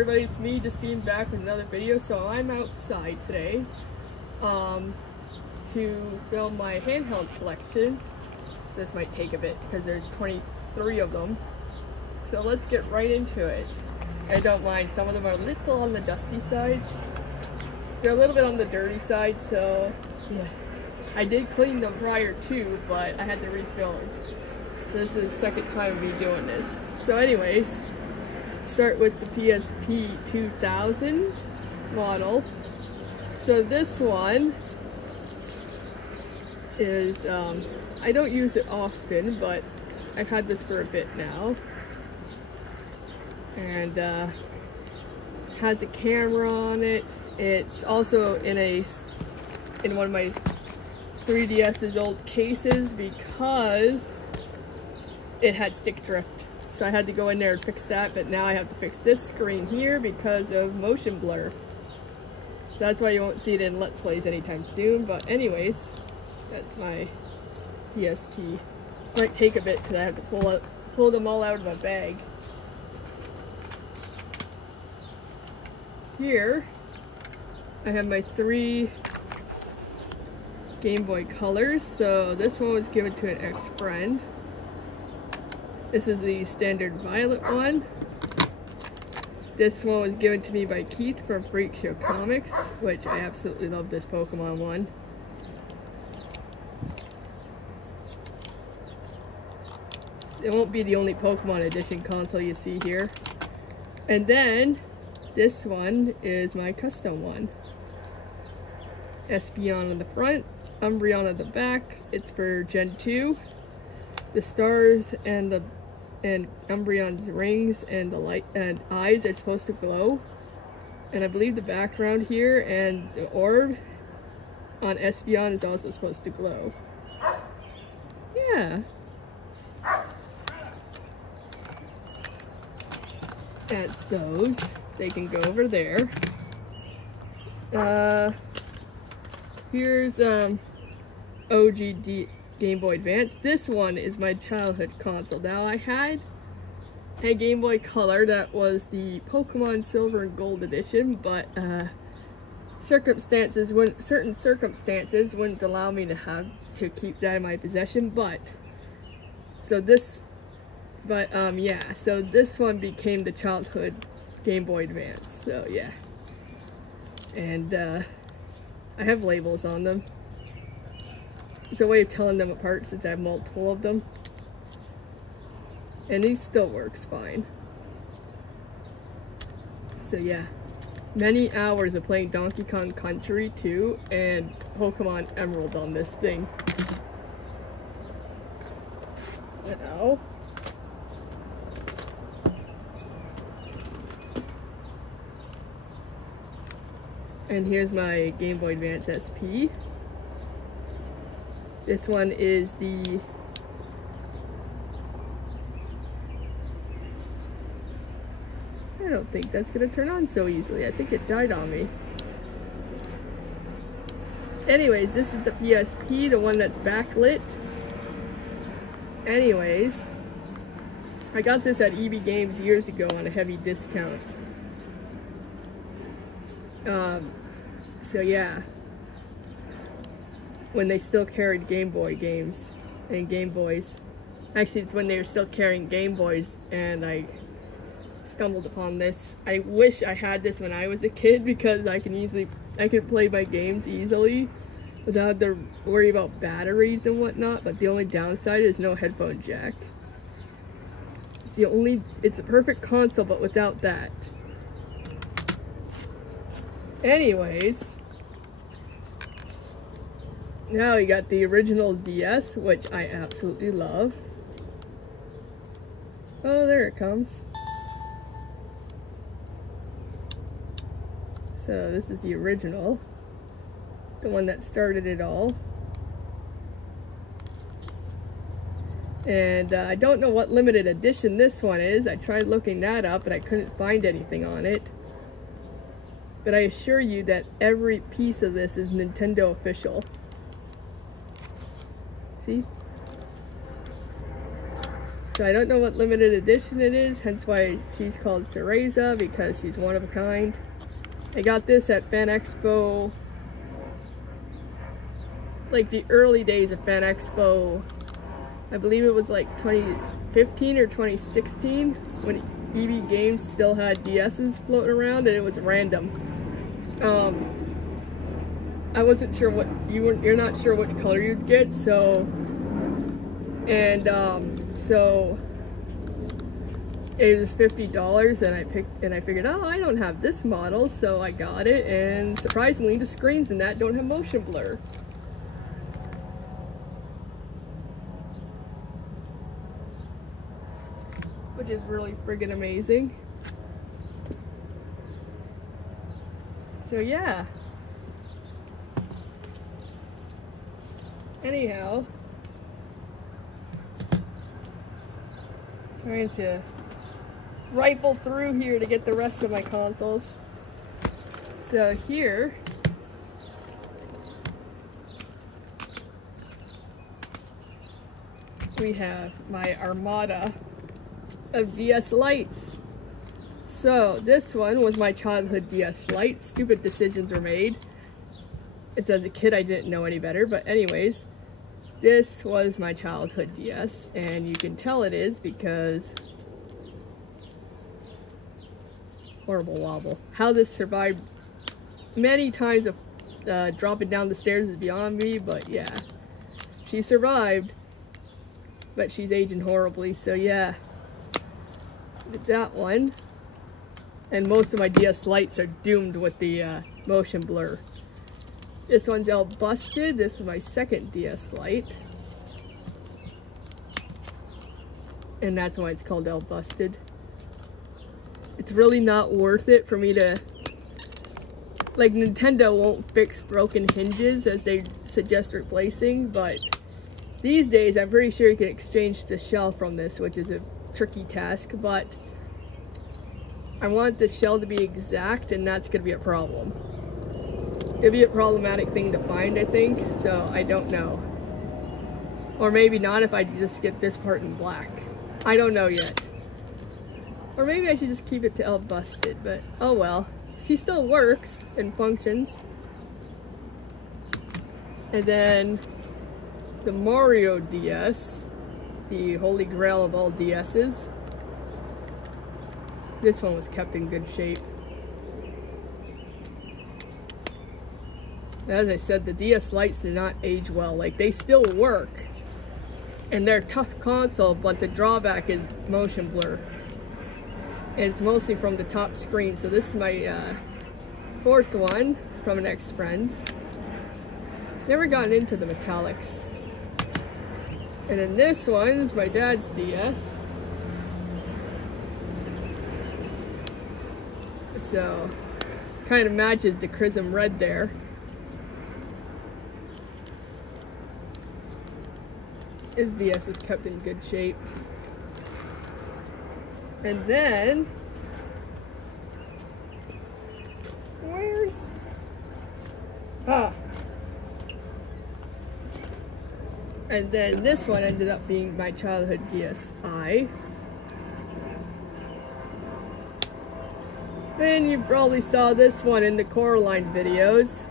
everybody, it's me, Justine, back with another video. So I'm outside today to film my handheld collection. So this might take a bit because there's 23 of them. So let's get right into it. I don't mind, some of them are a little on the dusty side. They're a little bit on the dirty side, so yeah. I did clean them prior too, but I had to refill them. So this is the second time of me doing this. So anyways, start with the PSP 2000 model. So this one is, I don't use it often, but I've had this for a bit now. And has a camera on it. It's also in one of my 3DS's old cases because it had stick drift. So I had to go in there and fix that, but now I have to fix this screen here because of motion blur. So that's why you won't see it in Let's Plays anytime soon. But anyways, that's my PSP. It might take a bit because I have to pull them all out of my bag. Here, I have my 3 Game Boy Colors. So this one was given to an ex-friend. This is the standard violet one. This one was given to me by Keith from Freak Show Comics, which I absolutely love this Pokemon one. It won't be the only Pokemon Edition console you see here. And then this one is my custom one. Espeon on the front, Umbreon on the back. It's for Gen 2. The stars and Umbreon's rings and the light and eyes are supposed to glow. And I believe the background here and the orb on Espeon is also supposed to glow. Yeah. That's those. They can go over there. Here's OG Game Boy Advance. This one is my childhood console. Now I had a Game Boy Color that was the Pokemon Silver and Gold edition, but certain circumstances wouldn't allow me to keep that in my possession. Yeah, so this one became the childhood Game Boy Advance. So yeah, and I have labels on them. It's a way of telling them apart since I have multiple of them. And these still works fine. So yeah, many hours of playing Donkey Kong Country 2 and Pokemon Emerald on this thing. Uh-oh. And here's my Game Boy Advance SP. This one is the I don't think that's gonna turn on so easily. I think it died on me. Anyways, this is the PSP, the one that's backlit. Anyways, I got this at EB Games years ago on a heavy discount. So yeah, when they still carried Game Boy games and Game Boys. Actually, it's when they were still carrying Game Boys, and I stumbled upon this. I wish I had this when I was a kid because I could play my games easily without to worry about batteries and whatnot, but the only downside is no headphone jack. It's a perfect console, but without that. Anyways, now we got the original DS, which I absolutely love. Oh, there it comes. So this is the original, the one that started it all. And I don't know what limited edition this one is. I tried looking that up, but I couldn't find anything on it. But I assure you that every piece of this is Nintendo official. See? So I don't know what limited edition it is, hence why she's called Cereza, because she's one of a kind. I got this at Fan Expo, like the early days of Fan Expo. I believe it was like 2015 or 2016 when Videogame still had DSs floating around, and it was random. I wasn't sure what you're not sure which color you'd get, so so it was $50, and I figured, oh, I don't have this model, so I got it, and surprisingly the screens in that don't have motion blur. Which is really friggin' amazing. So yeah. Anyhow, trying to rifle through here to get the rest of my consoles. So here we have my armada of DS Lites. So this one was my childhood DS Lite. Stupid decisions were made. It's as a kid I didn't know any better, but anyways, this was my childhood DS, and you can tell it is because horrible wobble. How this survived many times of dropping down the stairs is beyond me, but yeah, she survived, but she's aging horribly. So yeah, with that one, and most of my DS Lites are doomed with the motion blur. This one's all busted. This is my second DS Lite, and that's why it's called El Busted. It's really not worth it for me to, like, Nintendo won't fix broken hinges as they suggest replacing, but these days I'm pretty sure you can exchange the shell from this, which is a tricky task, but I want the shell to be exact, and that's going to be a problem. It'd be a problematic thing to find, I think, so I don't know. Or maybe not if I just get this part in black. I don't know yet. Or maybe I should just keep it to El Busted, but oh well. She still works and functions. And then the Mario DS, the holy grail of all DSs. This one was kept in good shape. As I said, the DS Lites did not age well. Like, they still work, and they're a tough console, but the drawback is motion blur. And it's mostly from the top screen. So this is my fourth one from an ex-friend. Never gotten into the metallics. And then this one is my dad's DS. So, kind of matches the Chrism Red there. His DS was kept in good shape. And then, where's, and then this one ended up being my childhood DSi. And you probably saw this one in the Coraline videos.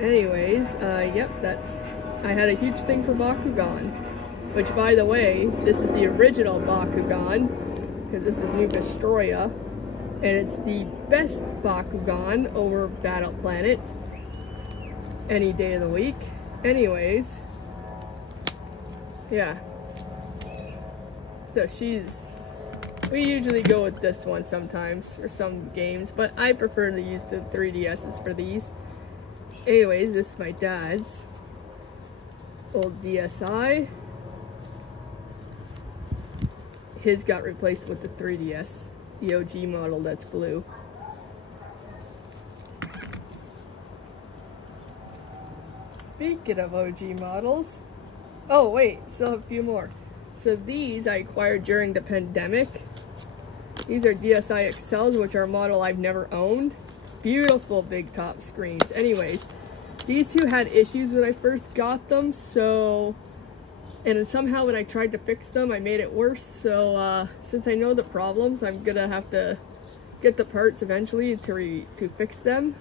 Anyways, yep, I had a huge thing for Bakugan. Which, by the way, this is the original Bakugan, because this is New Vestroia, and it's the best Bakugan over Battle Planet any day of the week. Anyways, yeah. So we usually go with this one sometimes for some games, but I prefer to use the 3DSs for these. Anyways, this is my dad's old DSi. His got replaced with the 3DS, the OG model that's blue. Speaking of OG models, oh wait, still have a few more. So these I acquired during the pandemic. These are DSi XLs, which are a model I've never owned. Beautiful big top screens. Anyways, these two had issues when I first got them, so And then somehow when I tried to fix them, I made it worse. So since I know the problems, I'm gonna have to get the parts eventually to fix them.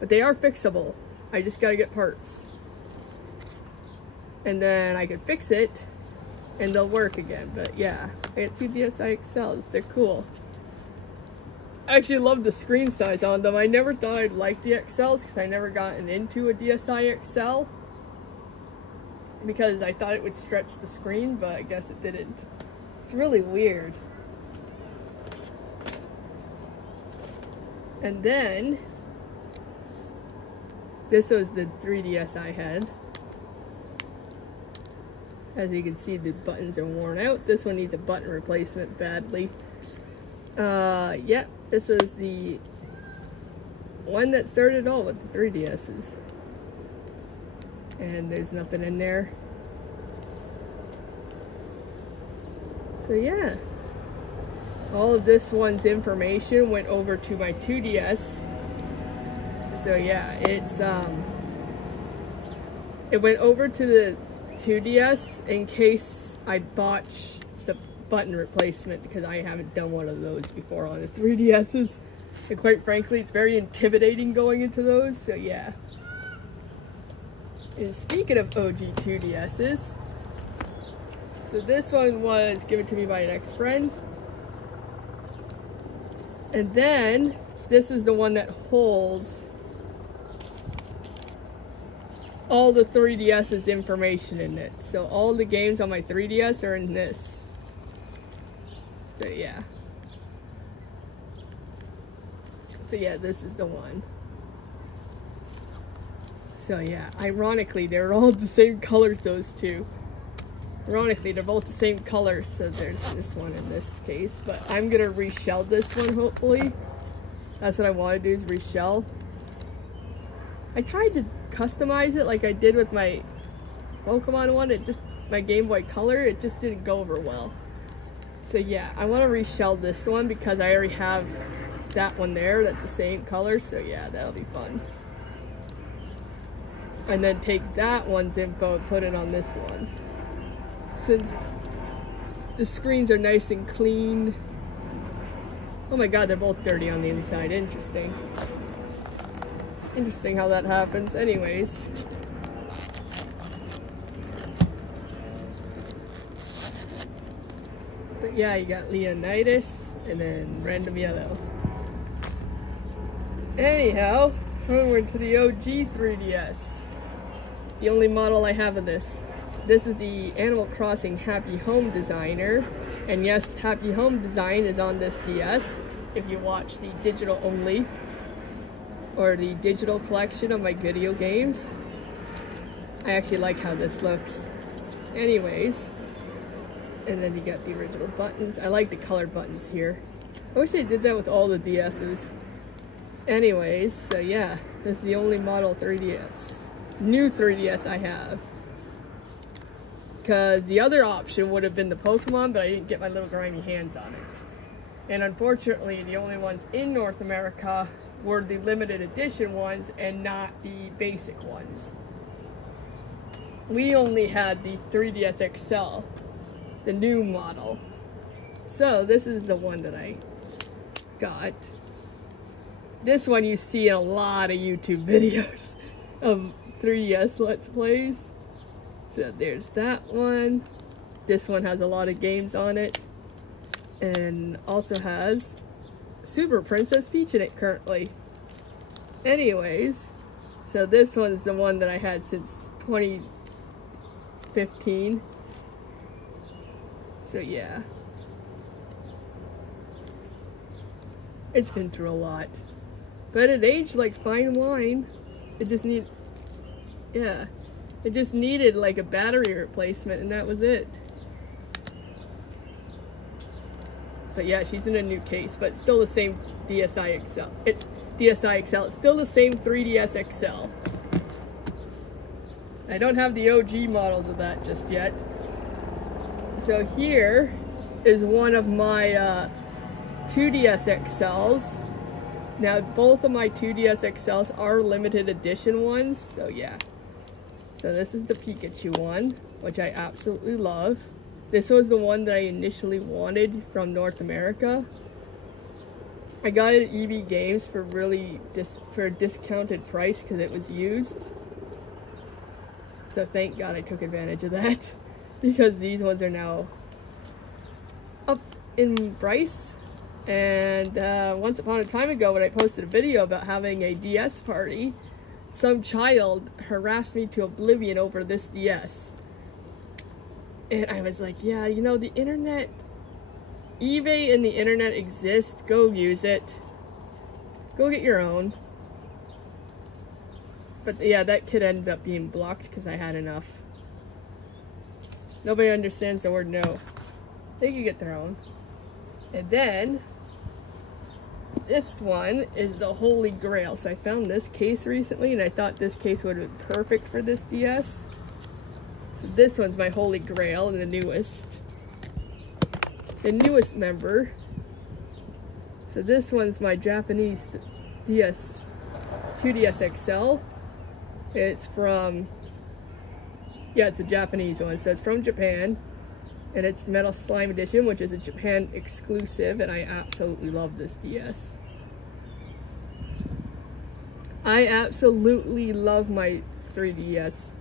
But they are fixable. I just gotta get parts. And then I can fix it and they'll work again. But yeah, I got 2 DSi XLs. They're cool. I actually love the screen size on them. I never thought I'd like the XLs because I never gotten into a DSi XL. Because I thought it would stretch the screen, but I guess it didn't. It's really weird. And then, this was the 3DS I had. As you can see, the buttons are worn out. This one needs a button replacement badly. Yeah, this is the one that started all with the 3DSs. And there's nothing in there. So yeah, all of this one's information went over to my 2DS. So yeah, it went over to the 2DS in case I botch the button replacement, because I haven't done one of those before on the 3DSs. And quite frankly, it's very intimidating going into those, so yeah. And speaking of OG 2DSs, so this one was given to me by an ex-friend. And then, this is the one that holds all the 3DS's information in it. So all the games on my 3DS are in this. So yeah. So yeah, this is the one. So yeah, ironically, they're all the same colors, those two. Ironically, they're both the same color, so there's this one in this case. But I'm gonna reshell this one, hopefully. That's what I want to do, is reshell. I tried to customize it like I did with my Pokemon one. My Game Boy Color, it just didn't go over well. So yeah, I want to reshell this one because I already have that one there that's the same color. So yeah, that'll be fun. And then take that one's info and put it on this one. Since the screens are nice and clean. Oh my god, they're both dirty on the inside. Interesting. Interesting how that happens. Anyways. But yeah, you got Leonidas and then Random Yellow. Anyhow, onward to the OG 3DS. The only model I have of this. This is the Animal Crossing Happy Home Designer. And yes, Happy Home Design is on this DS. If you watch the digital only, or the digital collection of my video games. I actually like how this looks. Anyways. And then you got the original buttons. I like the colored buttons here. I wish they did that with all the DS's. Anyways, so yeah, this is the only model 3DS. New 3DS I have. Because the other option would have been the Pokemon, but I didn't get my little grimy hands on it. And unfortunately, the only ones in North America were the limited edition ones and not the basic ones. We only had the 3DS XL, the new model. So this is the one that I got. This one you see in a lot of YouTube videos of 3DS Let's Plays. So there's that one. This one has a lot of games on it. And also has Super Princess Peach in it currently. Anyways, so this one's the one that I had since 2015. So yeah. It's been through a lot. But it aged like fine wine. It just needed like a battery replacement and that was it. But yeah, she's in a new case, but still the same DSi XL. DSi XL, it's still the same 3DS XL. I don't have the OG models of that just yet. So here is one of my 2DS XLs. Now both of my 2DS XLs are limited edition ones, so yeah. So this is the Pikachu one. which I absolutely love. This was the one that I initially wanted from North America. I got it at EB Games for a discounted price because it was used. So thank God I took advantage of that, because these ones are now up in price. And once upon a time ago, when I posted a video about having a DS party, some child harassed me to oblivion over this DS. And I was like, yeah, you know, the internet, eBay and the internet exist. Go use it. Go get your own. But yeah, that kid ended up being blocked because I had enough. Nobody understands the word no. They can get their own. And then, this one is the Holy Grail. So I found this case recently and I thought this case would have been perfect for this DS. So this one's my Holy Grail and the newest member. So this one's my Japanese DS, 2DS XL. It's from, yeah, it's a Japanese one, so it's from Japan. And it's the Metal Slime Edition, which is a Japan exclusive, and I absolutely love this DS. I absolutely love my 3DS,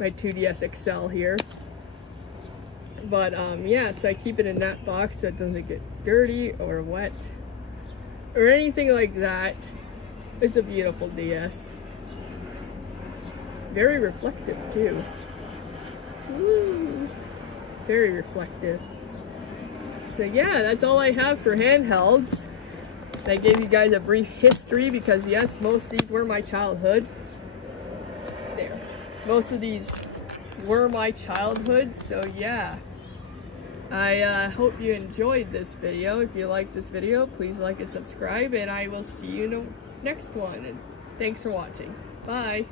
my 2DS XL here. But yeah, so I keep it in that box so it doesn't get dirty or wet or anything like that. It's a beautiful DS. Very reflective too. Woo! Very reflective. So yeah, that's all I have for handhelds. I gave you guys a brief history because yes, most of these were my childhood. There. Most of these were my childhood, so yeah. I hope you enjoyed this video. If you liked this video, please like and subscribe, and I will see you in the next one. And thanks for watching. Bye.